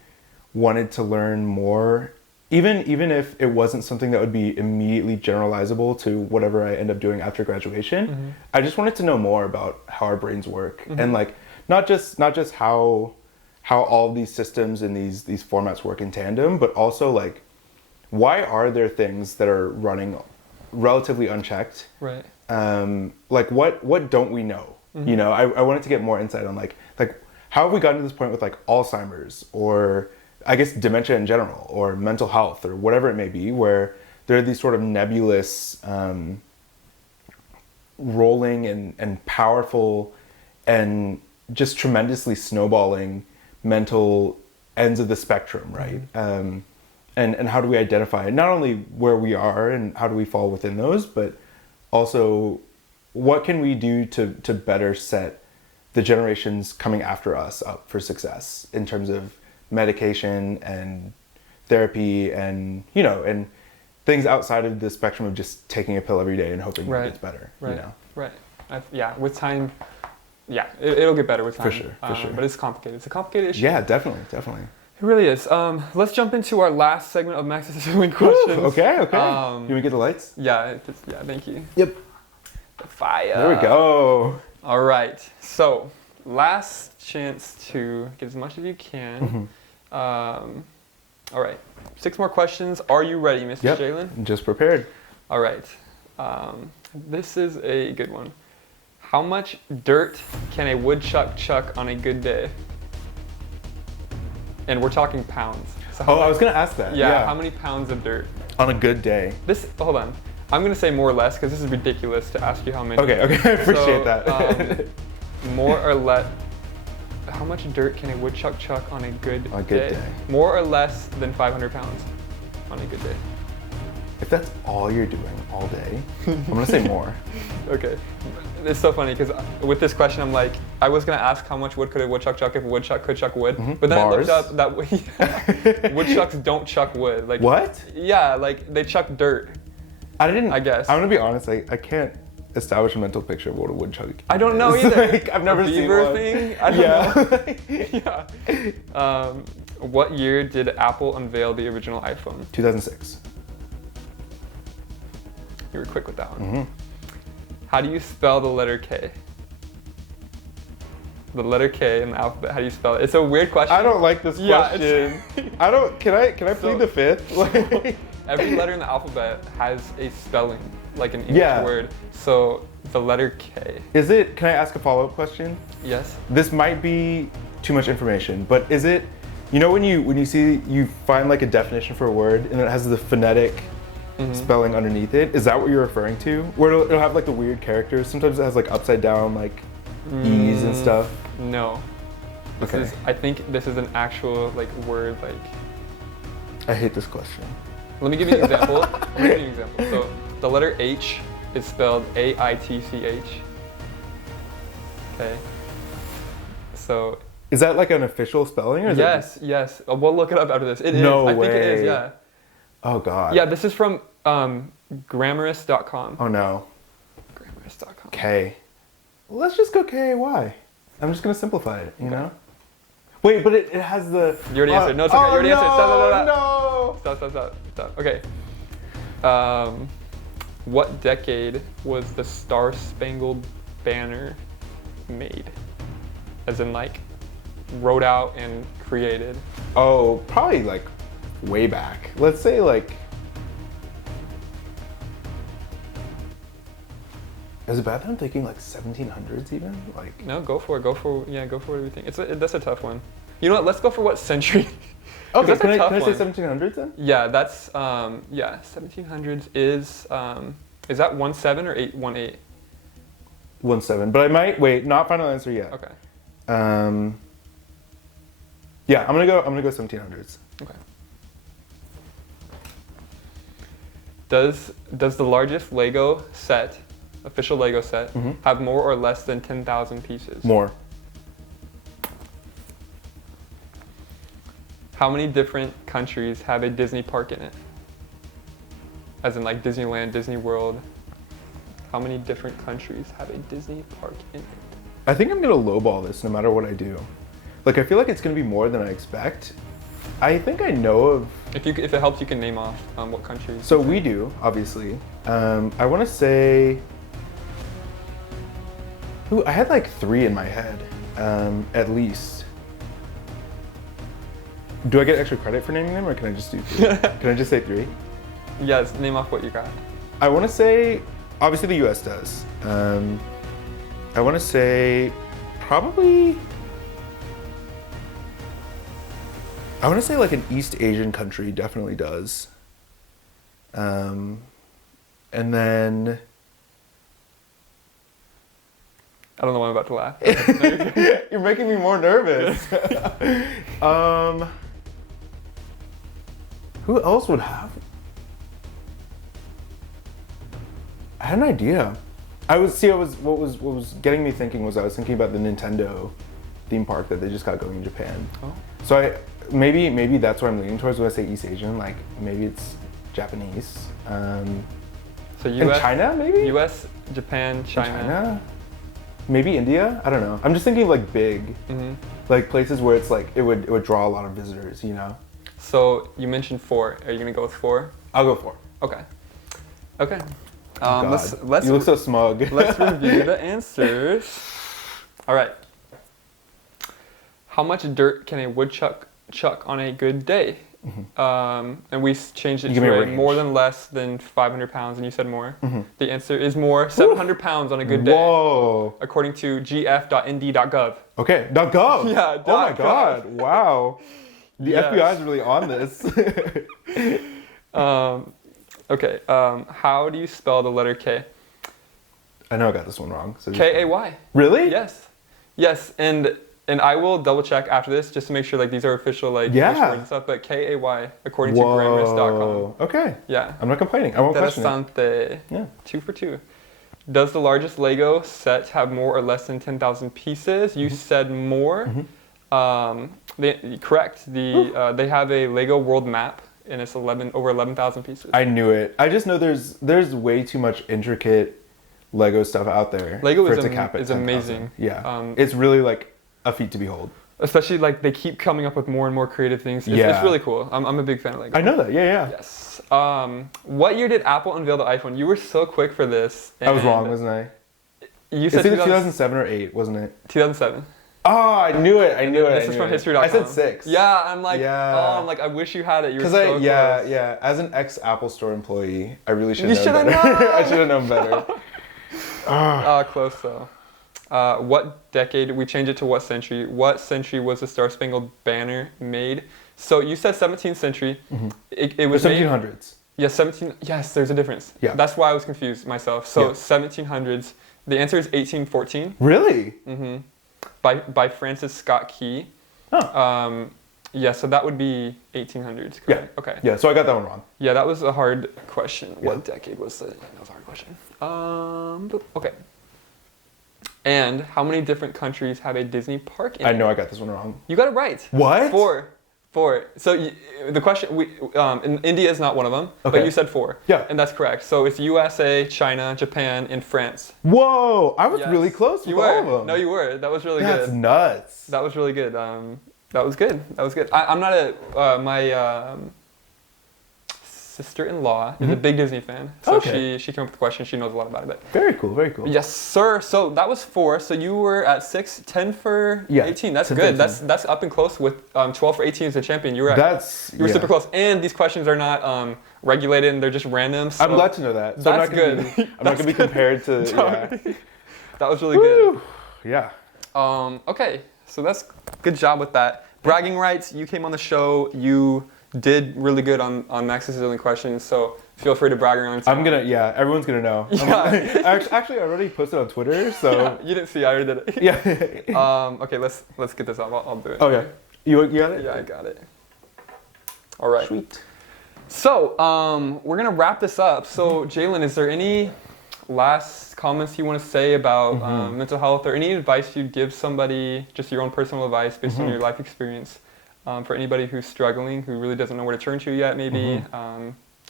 wanted to learn more, even if it wasn't something that would be immediately generalizable to whatever I end up doing after graduation. I just wanted to know more about how our brains work, and like not just how all these systems and these formats work in tandem, but also like why are there things that are running relatively unchecked? Right. Like what don't we know? You know, I wanted to get more insight on like how have we gotten to this point with like Alzheimer's, or I guess dementia in general, or mental health, or whatever it may be, where there are these sort of nebulous, rolling and powerful and just tremendously snowballing mental ends of the spectrum, right? And how do we identify it? Not only where we are and how do we fall within those, but also what can we do to better set the generations coming after us up for success in terms of medication and therapy and, you know, and things outside of the spectrum of just taking a pill every day and hoping it gets better, you know? Right. Yeah, with time, yeah, it'll get better with time. For sure. But it's complicated. It's a complicated issue. Yeah, definitely. It really is. Let's jump into our last segment of Max's Sizzling questions. Okay. You want to get the lights? Yeah, thank you. Yep. The fire. There we go. All right. So, last chance to get as much as you can. All right. 6 more questions. Are you ready, Mr. Jaylen? Just prepared. All right. This is a good one. How much dirt can a woodchuck chuck on a good day? And we're talking pounds. So I was going to ask that. Yeah, how many pounds of dirt? On a good day. Hold on. I'm going to say more or less because this is ridiculous to ask you how many. Okay, I appreciate that. More or less, how much dirt can a woodchuck chuck on a good day? More or less than 500 pounds on a good day. If that's all you're doing all day, I'm going to say more. Okay. It's so funny because with this question, I'm like, I was going to ask how much wood could a woodchuck chuck if a woodchuck could chuck wood. But then Bars. I looked up that woodchucks don't chuck wood. Like what? Yeah, like they chuck dirt. I guess. I'm going to be honest, I can't establish a mental picture of what a woodchuck is. I don't know either. Like, I've never seen one. Thing? I don't know. Yeah. What year did Apple unveil the original iPhone? 2006. You were quick with that one. How do you spell the letter K? The letter K in the alphabet. How do you spell it? It's a weird question. I don't like this question. Can I plead the fifth? Every letter in the alphabet has a spelling, like an English word. So the letter K. Can I ask a follow-up question? Yes. This might be too much information, but is it, you know when you find like a definition for a word and it has the phonetic spelling underneath it, is that what you're referring to? Where it'll have like the weird characters. Sometimes it has like upside down like E's and stuff. No. I think this is an actual like word like. I hate this question. Let me give you an example. So the letter H is spelled AITCH. Okay. So. Is that like an official spelling? Or yes. We'll look it up after this. It is. No I way. think it is. Yeah. Oh God. Yeah, this is from Grammarist.com. Oh no. Grammarist.com. K. Let's just go KAY. I'm just gonna simplify it. You know. Wait, but it has the. You already answered. No, it's okay. You already answered. No. Stop. Okay. What decade was the Star Spangled Banner made? As in, like, wrote out and created. Oh, probably like way back. Let's say like. Is it bad that I'm thinking like 1700s even? Like. No, go for it. Go for everything. That's a tough one. You know what? Let's go for what century. Okay, can I say 1700s then? Yeah, that's 1700s is that 17 or 818? 17, but I might wait. Not final answer yet. Okay. Yeah, I'm gonna go 1700s. Okay. Does the largest Lego set, official Lego set, have more or less than 10,000 pieces? More. How many different countries have a Disney park in it? As in like Disneyland, Disney World. How many different countries have a Disney park in it? I think I'm gonna lowball this no matter what I do. Like, I feel like it's gonna be more than I expect. I think I know of... If it helps, you can name off what countries. So we do, obviously. I want to say... Ooh, I had like 3 in my head, at least. Do I get extra credit for naming them, or can I just do 3? Can I just say 3? Yes, name off what you got. I want to say, obviously the US does. I want to say probably... I want to say like an East Asian country definitely does. And then... I don't know why I'm about to laugh. You're making me more nervous. Who else would have? I had an idea. What was getting me thinking was I was thinking about the Nintendo theme park that they just got going in Japan. Oh. So maybe that's what I'm leaning towards when I say East Asian. Like maybe it's Japanese. So US, and China maybe? US, Japan, China. Maybe India? I don't know. I'm just thinking of like big, like places where it's like it would draw a lot of visitors, you know. So you mentioned 4. Are you gonna go with 4? I'll go 4. Okay. Okay. Let's. You look so smug. Let's review the answers. All right. How much dirt can a woodchuck chuck on a good day? And we changed it to more than less than 500 pounds, and you said more. The answer is more, 700 pounds on a good day. Whoa. According to gf.nd.gov. Okay, .gov. Yeah, oh my God, wow. The FBI is really on this. Okay, how do you spell the letter K? I know I got this one wrong. So K-A-Y. Really? Yes, and I will double check after this just to make sure like these are official like English words and stuff. But K-A-Y according to grammarist.com. Okay. Yeah. I'm not complaining. I won't question it. Yeah. 2 for 2. Does the largest Lego set have more or less than 10,000 pieces? You said more. Correct. They have a Lego world map and it's over 11,000 pieces. I knew it. I just know there's way too much intricate Lego stuff out there. Lego for is, it to cap at is amazing. Yeah. It's really like a feat to behold. Especially like they keep coming up with more and more creative things. It's really cool. I'm a big fan of Lego. I know that. Yeah. Yes. What year did Apple unveil the iPhone? You were so quick for this. I was wrong, wasn't I? You said it's either 2007 or 8, wasn't it? 2007. Oh, I knew it. This is from history.com. I said 6. Yeah, I'm like, I wish you had it. You were so close. Yeah. As an ex-Apple Store employee, I really should have known better. I should have known better. Close though. What decade? We changed it to what century? What century was the Star Spangled Banner made? So you said 17th century. It was the 1700s. Yes, Yes, there's a difference. Yeah. That's why I was confused myself. So 1700s. The answer is 1814. Really? By Francis Scott Key. Oh. Yeah, so that would be 1800s. Correct? Yeah. Okay. Yeah, so I got that one wrong. Yeah, that was a hard question. Yeah. What decade was it? That was a hard question. Okay. And how many different countries have a Disney park in I know I got this one wrong. You got it right. What? 4. So the question, India is not one of them, but you said 4. Yeah. And that's correct. So it's USA, China, Japan, and France. Whoa, I was really close with all of them. No, you were. That was really good. That's nuts. That was really good. That was good. I'm not my sister-in-law is a big Disney fan. So she came up with the question. She knows a lot about it. Very cool. Yes, sir. So that was 4. So you were at 6, 10 for 18. That's good. 18. That's up and close with 12 for 18 as a champion. You were super close. And these questions are not regulated and they're just random. So I'm glad to know that. So that's good. I'm not gonna be compared to. That was really good. Yeah. Okay. So that's good job with that. Bragging rights. You came on the show. You did really good on Max's Sizzling questions, so feel free to brag around. Everyone's gonna know. Yeah. Actually, I already posted on Twitter, so. Yeah, you didn't see, I already did it. Yeah. Okay, let's get this off. I'll do it. Okay. You got it? Yeah, I got it. All right. Sweet. So, we're gonna wrap this up. So, Jaylen, is there any last comments you want to say about mental health, or any advice you'd give somebody, just your own personal advice based on your life experience? For anybody who's struggling, who really doesn't know where to turn to yet, maybe,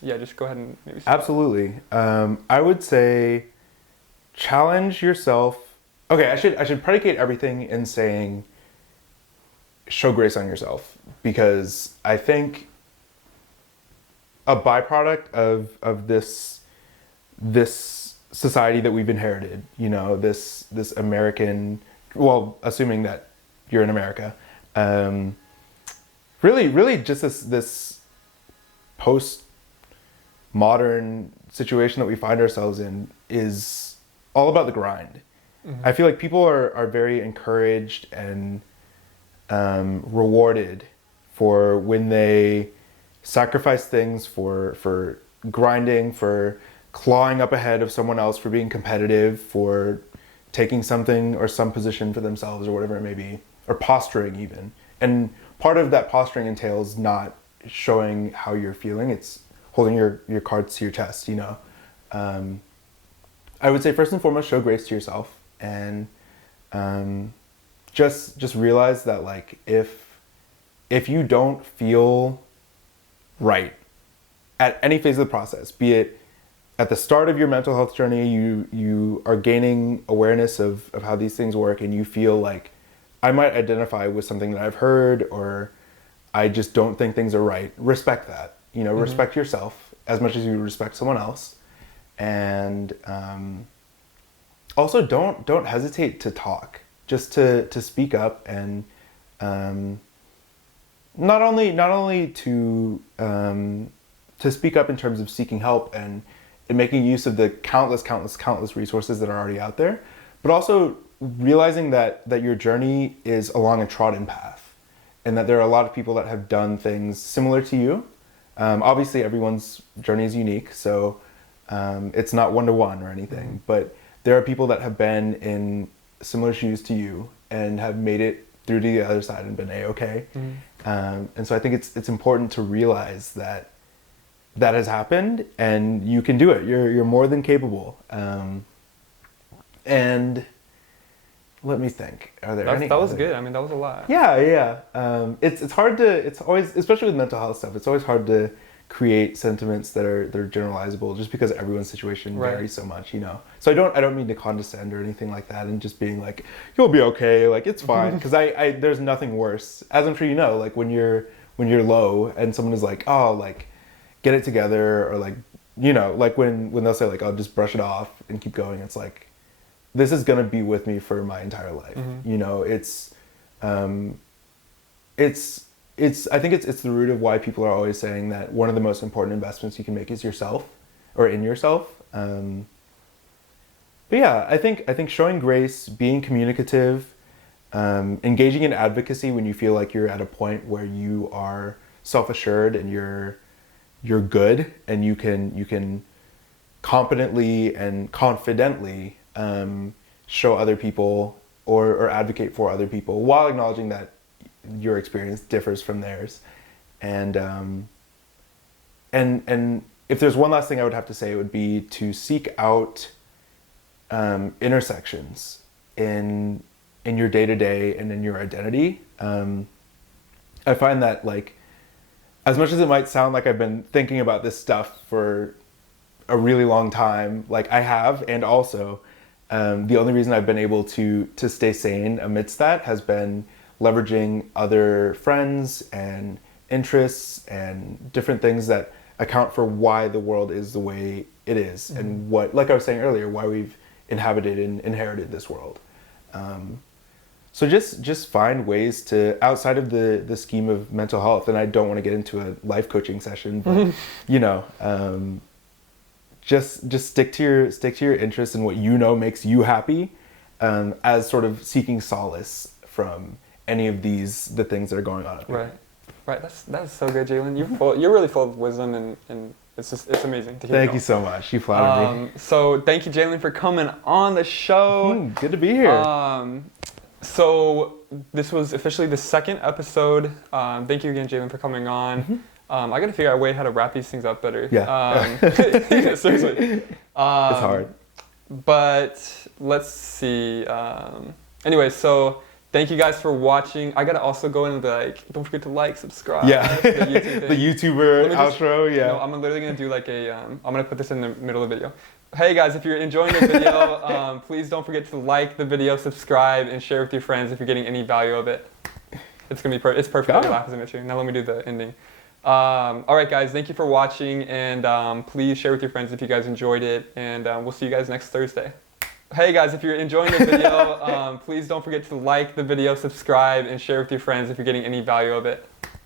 just go ahead and maybe. Absolutely. I would say challenge yourself okay, I should predicate everything in saying show grace on yourself, because I think a byproduct of this society that we've inherited, you know, this American, well, assuming that you're in America, really just this post-modern situation that we find ourselves in is all about the grind. Mm-hmm. I feel like people are very encouraged and rewarded for when they sacrifice things for grinding, for clawing up ahead of someone else, for being competitive, for taking something or some position for themselves or whatever it may be, or posturing even. And part of that posturing entails not showing how you're feeling. It's holding your cards to your chest, you know. I would say first and foremost, show grace to yourself, and just realize that, like, if you don't feel right at any phase of the process, be it at the start of your mental health journey, you are gaining awareness of how these things work, and you feel like, I might identify with something that I've heard, or I just don't think things are right. Respect that, you know, mm-hmm. Respect yourself as much as you respect someone else. And also don't hesitate to talk, just to speak up, and not only to speak up in terms of seeking help and making use of the countless resources that are already out there, but also realizing that your journey is along a trodden path, and that there are a lot of people that have done things similar to you. Obviously, everyone's journey is unique, so it's not one-to-one or anything, mm-hmm. but there are people that have been in similar shoes to you and have made it through to the other side and been A-okay. Mm-hmm. And so I think it's important to realize that has happened, and you can do it. You're more than capable. And let me think. Are there any? That was good. I mean, that was a lot. Yeah. It's hard to. It's always, especially with mental health stuff, it's always hard to create sentiments that are generalizable, just because everyone's situation varies so much, you know. So I don't mean to condescend or anything like that, and just being like, you'll be okay, like, it's fine, because I there's nothing worse, as I'm sure you know, like when you're low and someone is like, oh, like, get it together, or like, you know, like when they'll say like, I'll just brush it off and keep going. It's like, this is gonna be with me for my entire life. Mm-hmm. You know, I think it's the root of why people are always saying that one of the most important investments you can make is yourself, or in yourself. But yeah, I think showing grace, being communicative, engaging in advocacy when you feel like you're at a point where you are self-assured and you're good, and you can competently and confidently show other people or advocate for other people, while acknowledging that your experience differs from theirs. And if there's one last thing I would have to say, it would be to seek out intersections in your day-to-day and in your identity. I find that, like, as much as it might sound like I've been thinking about this stuff for a really long time, like I have, and also the only reason I've been able to stay sane amidst that has been leveraging other friends and interests and different things that account for why the world is the way it is, mm-hmm. and what, like I was saying earlier, why we've inhabited and inherited this world. So just find ways to, outside of the scheme of mental health, and I don't want to get into a life coaching session, but you know, just stick to your interests and what you know makes you happy, as sort of seeking solace from any of the things that are going on up here. Right. That's so good, Jaylen. You're really full of wisdom, and it's amazing to hear. Thank you so much. You flattered me. So thank you, Jaylen, for coming on the show. Good to be here. So this was officially the second episode. Thank you again, Jaylen, for coming on. Mm-hmm. I gotta figure out a way how to wrap these things up better. Yeah. Seriously. It's hard. But let's see. Anyway, so thank you guys for watching. I gotta also go in and don't forget to subscribe. Yeah. The YouTuber outro. Yeah. No, I'm literally gonna do I'm gonna put this in the middle of the video. Hey guys, if you're enjoying the video, please don't forget to like the video, subscribe, and share with your friends if you're getting any value of it. It's gonna be it's perfect. Laugh is immature. Now let me do the ending. All right, guys, thank you for watching, and please share with your friends if you guys enjoyed it, and we'll see you guys next Thursday. Hey guys, if you're enjoying the video, please don't forget to like the video, subscribe, and share with your friends if you're getting any value of it.